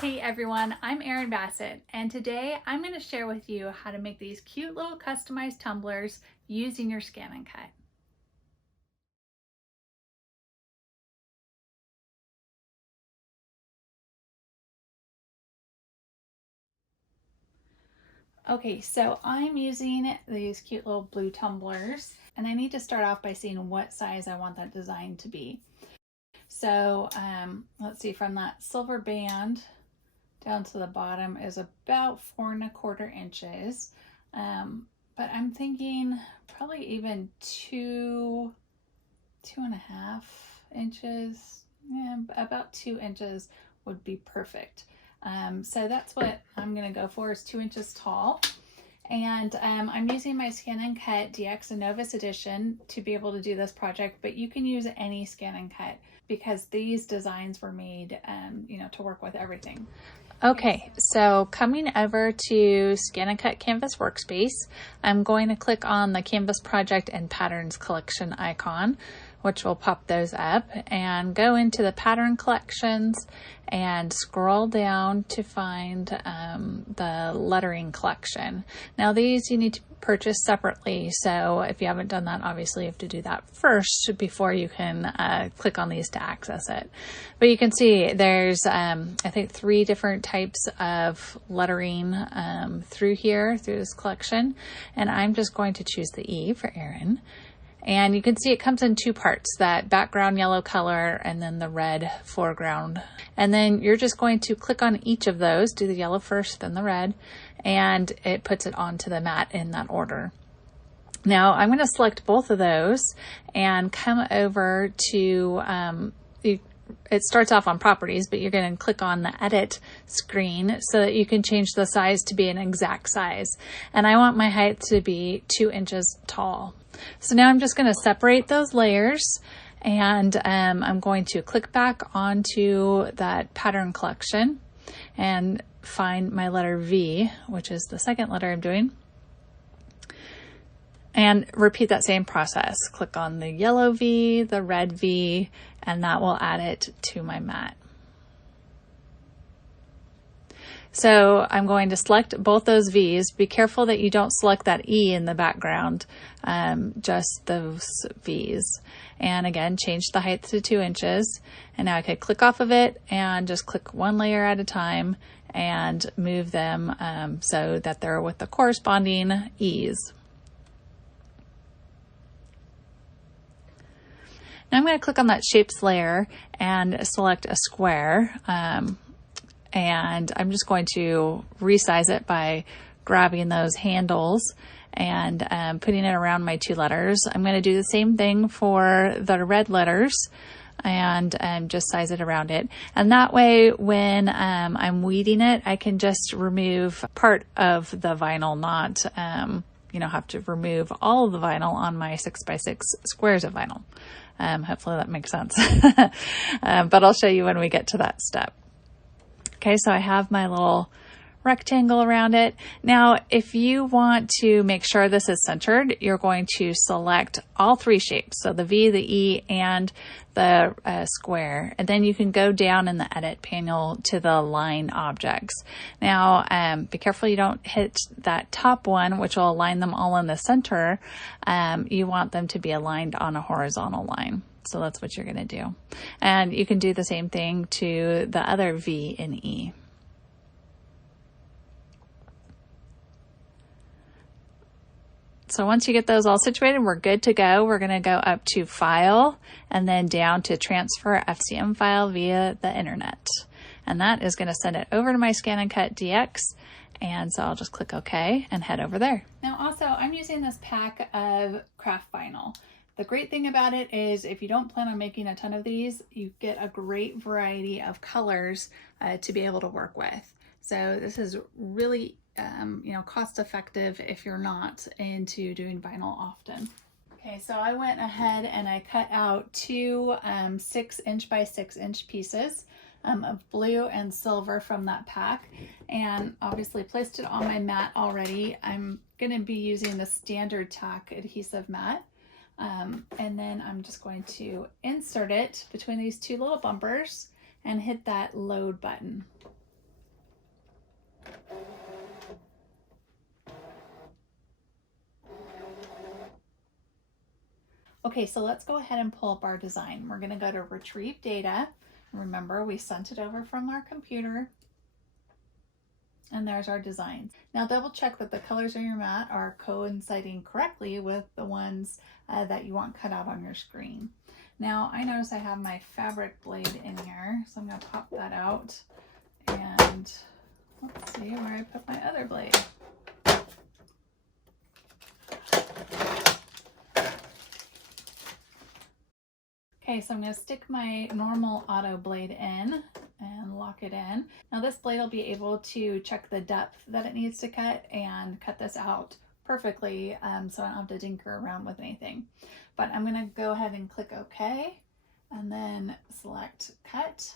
Hey everyone, I'm Erin Bassett, and today I'm going to share with you how to make these cute little customized tumblers using your ScanNCut. Okay, so I'm using these cute little blue tumblers, and I need to start off by seeing what size I want that design to be. So let's see, from that silver band down to the bottom is about 4¼ inches. But I'm thinking probably even 2.5 inches, yeah, about 2 inches would be perfect. So that's what I'm gonna go for, is 2 inches tall. And I'm using my ScanNCut DX and Novus edition to be able to do this project, but you can use any ScanNCut because these designs were made, to work with everything. Okay, so coming over to ScanNCut Canvas Workspace, I'm going to click on the Canvas Project and Patterns Collection icon, which will pop those up, and go into the pattern collections and scroll down to find the lettering collection. Now these you need to purchase separately, so if you haven't done that, obviously you have to do that first before you can click on these to access it. But you can see there's I think 3 different types of lettering through this collection, and I'm just going to choose the E for Erin. And you can see it comes in 2 parts, that background yellow color and then the red foreground. And then you're just going to click on each of those, do the yellow first, then the red, and it puts it onto the mat in that order. Now I'm going to select both of those and come over to, it starts off on properties, but you're going to click on the edit screen so that you can change the size to be an exact size. And I want my height to be 2 inches tall. So now I'm just going to separate those layers, and I'm going to click back onto that pattern collection and find my letter V, which is the second letter I'm doing, and repeat that same process. Click on the yellow V, the red V, and that will add it to my mat. So I'm going to select both those V's. Be careful that you don't select that E in the background, just those V's. And again, change the height to 2 inches. And now I could click off of it and just click one layer at a time and move them so that they're with the corresponding E's. Now I'm going to click on that shapes layer and select a square. And I'm just going to resize it by grabbing those handles and putting it around my 2 letters. I'm going to do the same thing for the red letters and just size it around it. And that way, when I'm weeding it, I can just remove part of the vinyl, not have to remove all of the vinyl on my 6x6 squares of vinyl. Hopefully that makes sense. But I'll show you when we get to that step. Okay, so I have my little rectangle around it. Now, if you want to make sure this is centered, you're going to select all 3 shapes. So the V, the E, and the square. And then you can go down in the edit panel to the line objects. Now, be careful you don't hit that top one, which will align them all in the center. You want them to be aligned on a horizontal line. So that's what you're going to do. And you can do the same thing to the other V and E. So once you get those all situated, we're good to go. We're going to go up to File and then down to Transfer FCM File via the internet. And that is going to send it over to my ScanNCut DX. And so I'll just click OK and head over there. Now also, I'm using this pack of craft vinyl. The great thing about it is if you don't plan on making a ton of these, you get a great variety of colors to be able to work with. So this is really, cost effective if you're not into doing vinyl often. Okay, so I went ahead and I cut out 2 6" by 6" pieces of blue and silver from that pack, and obviously placed it on my mat already. I'm going to be using the standard tack adhesive mat. And then I'm just going to insert it between these 2 little bumpers and hit that load button. Okay, so let's go ahead and pull up our design. We're going to go to retrieve data. Remember, we sent it over from our computer. And there's our designs. Now double check that the colors on your mat are coinciding correctly with the ones that you want cut out on your screen. Now I notice I have my fabric blade in here, so I'm going to pop that out. And let's see where I put my other blade. Okay, so I'm going to stick my normal auto blade in and lock it in. Now this blade will be able to check the depth that it needs to cut and cut this out perfectly, so I don't have to tinker around with anything. But I'm going to go ahead and click OK and then select cut.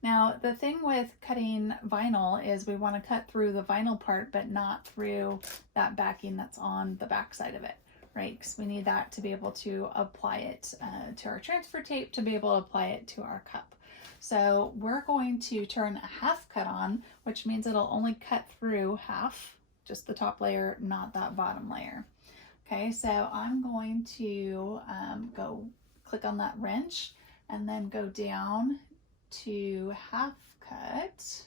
Now the thing with cutting vinyl is we want to cut through the vinyl part but not through that backing that's on the back side of it. Right, because we need that to be able to apply it to our transfer tape, to be able to apply it to our cup. So we're going to turn a half cut on, which means it'll only cut through half, just the top layer, not that bottom layer. Okay, so I'm going to go click on that wrench and then go down to half cut.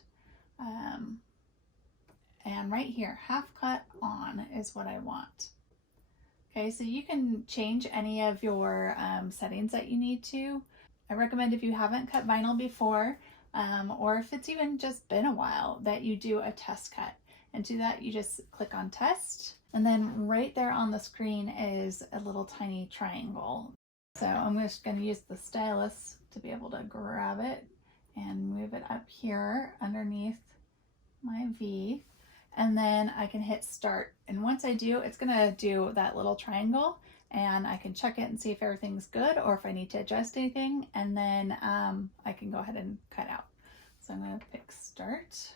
And right here, half cut on is what I want. Okay, so you can change any of your settings that you need to. I recommend if you haven't cut vinyl before, or if it's even just been a while, that you do a test cut. And to that, you just click on test. And then right there on the screen is a little tiny triangle. So I'm just going to use the stylus to be able to grab it and move it up here underneath my V. And then I can hit start. And once I do, it's gonna do that little triangle and I can check it and see if everything's good or if I need to adjust anything. And then I can go ahead and cut out. So I'm gonna pick start.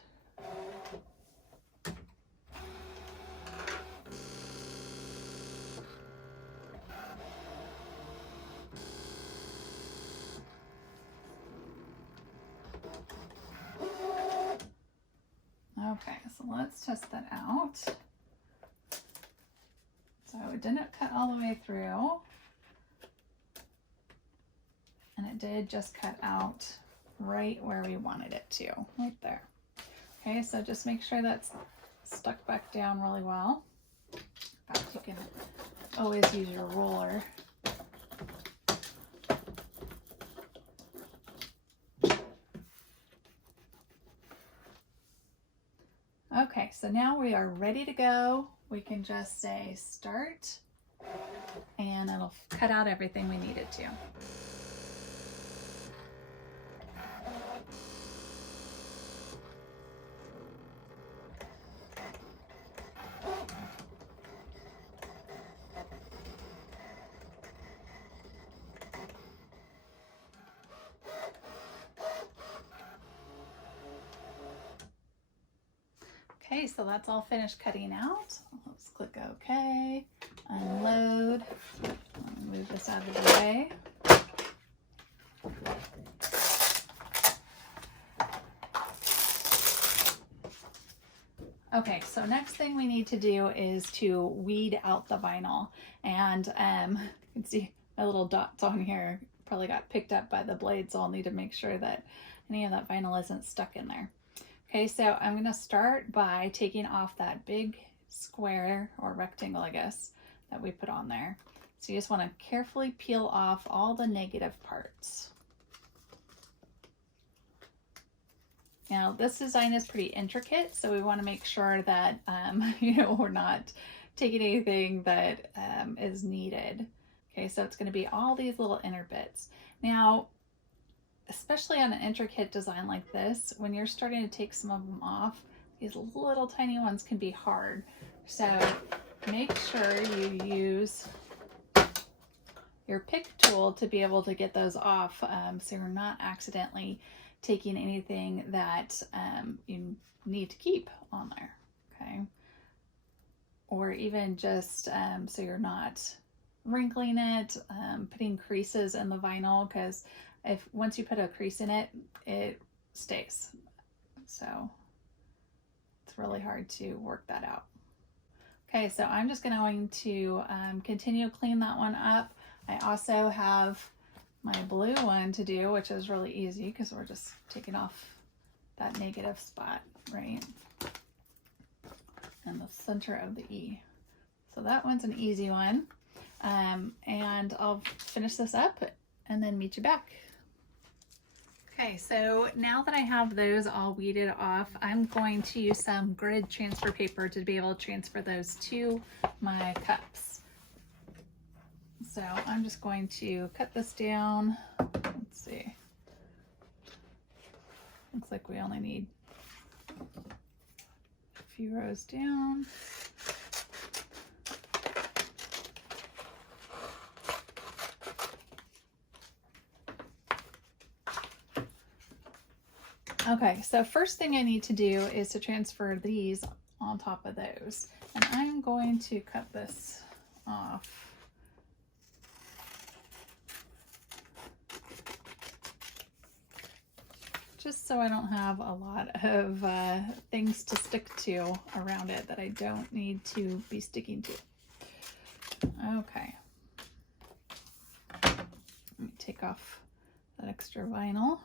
Okay, so let's test that out. So it didn't cut all the way through, and it did just cut out right where we wanted it to, right there. Okay, so just make sure that's stuck back down really well. In fact, you can always use your ruler. Okay, so now we are ready to go. We can just say start and it'll cut out everything we needed to. Okay, so that's all finished cutting out. Let's click OK, unload, move this out of the way. Okay, so next thing we need to do is to weed out the vinyl. And you can see my little dots on here probably got picked up by the blade, so I'll need to make sure that any of that vinyl isn't stuck in there. Okay, so I'm going to start by taking off that big square or rectangle, I guess, that we put on there. So you just want to carefully peel off all the negative parts. Now this design is pretty intricate, so we want to make sure that we're not taking anything that is needed. Okay, so it's going to be all these little inner bits. Now, especially on an intricate design like this, when you're starting to take some of them off, these little tiny ones can be hard. So make sure you use your pick tool to be able to get those off, so you're not accidentally taking anything that you need to keep on there, okay? Or even just so you're not wrinkling it, putting creases in the vinyl, because once you put a crease in it, it stays. So it's really hard to work that out. Okay, so I'm just going to continue to clean that one up. I also have my blue one to do, which is really easy because we're just taking off that negative spot, right? In the center of the E. So that one's an easy one. And I'll finish this up and then meet you back. Okay, so now that I have those all weeded off, I'm going to use some grid transfer paper to be able to transfer those to my cups. So I'm just going to cut this down. Let's see. Looks like we only need a few rows down. Okay, so first thing I need to do is to transfer these on top of those. And I'm going to cut this off. Just so I don't have a lot of things to stick to around it that I don't need to be sticking to. Okay. Let me take off that extra vinyl.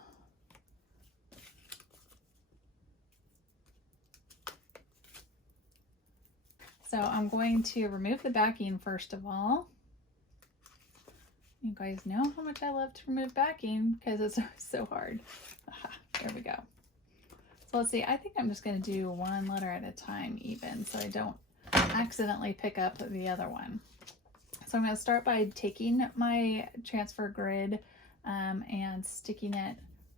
So I'm going to remove the backing first of all. You guys know how much I love to remove backing because it's so hard. Aha, there we go. So let's see, I think I'm just going to do one letter at a time even so I don't accidentally pick up the other one. So I'm going to start by taking my transfer grid and sticking it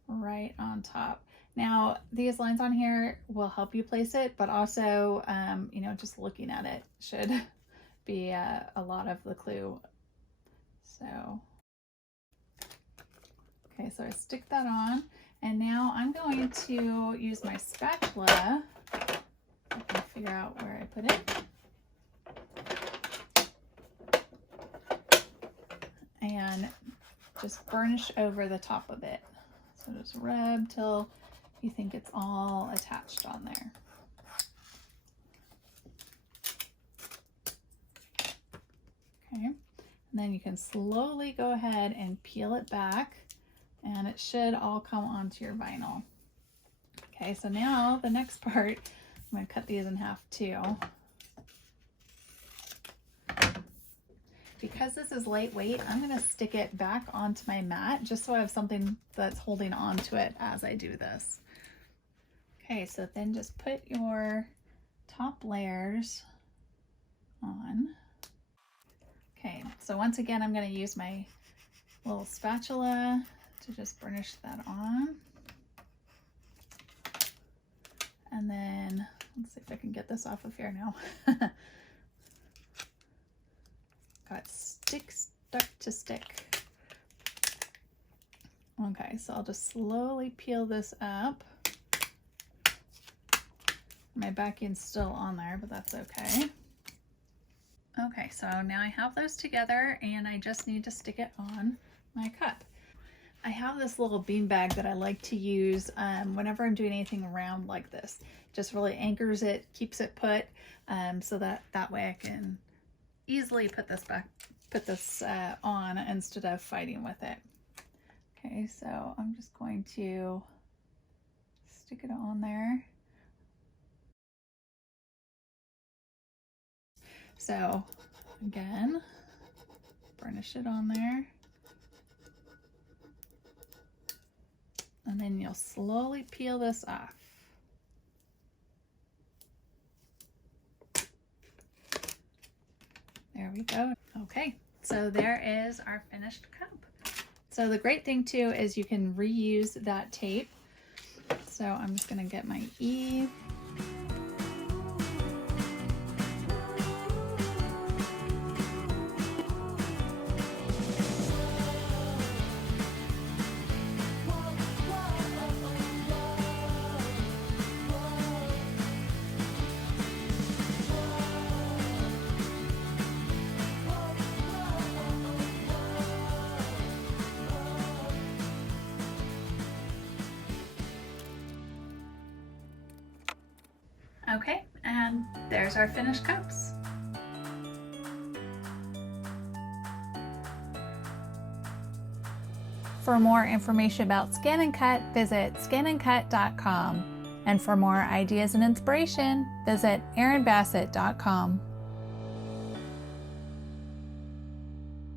right on top. Now, these lines on here will help you place it, but also, you know, just looking at it should be a lot of the clue. So, okay, so I stick that on, and now I'm going to use my spatula. I can figure out where I put it. And just burnish over the top of it. So just rub till you think it's all attached on there. Okay, and then you can slowly go ahead and peel it back and it should all come onto your vinyl. Okay, so now the next part, I'm going to cut these in half too. Because this is lightweight, I'm going to stick it back onto my mat just so I have something that's holding on to it as I do this. Okay, so then just put your top layers on. Okay, so once again, I'm going to use my little spatula to just burnish that on. And then, let's see if I can get this off of here now. Got stuck to stick. Okay, so I'll just slowly peel this up. My backing's still on there, but that's okay. Okay, so now I have those together and I just need to stick it on my cup. I have this little bean bag that I like to use whenever I'm doing anything round like this. Just really anchors it, keeps it put, so that way I can easily put this on instead of fighting with it. Okay, so I'm just going to stick it on there. So again, burnish it on there. And then you'll slowly peel this off. There we go. Okay, so there is our finished cup. So the great thing too is you can reuse that tape. So I'm just gonna get my E. Okay, and there's our finished cups. For more information about ScanNCut, visit ScanNCut.com. And for more ideas and inspiration, visit erinbassett.com.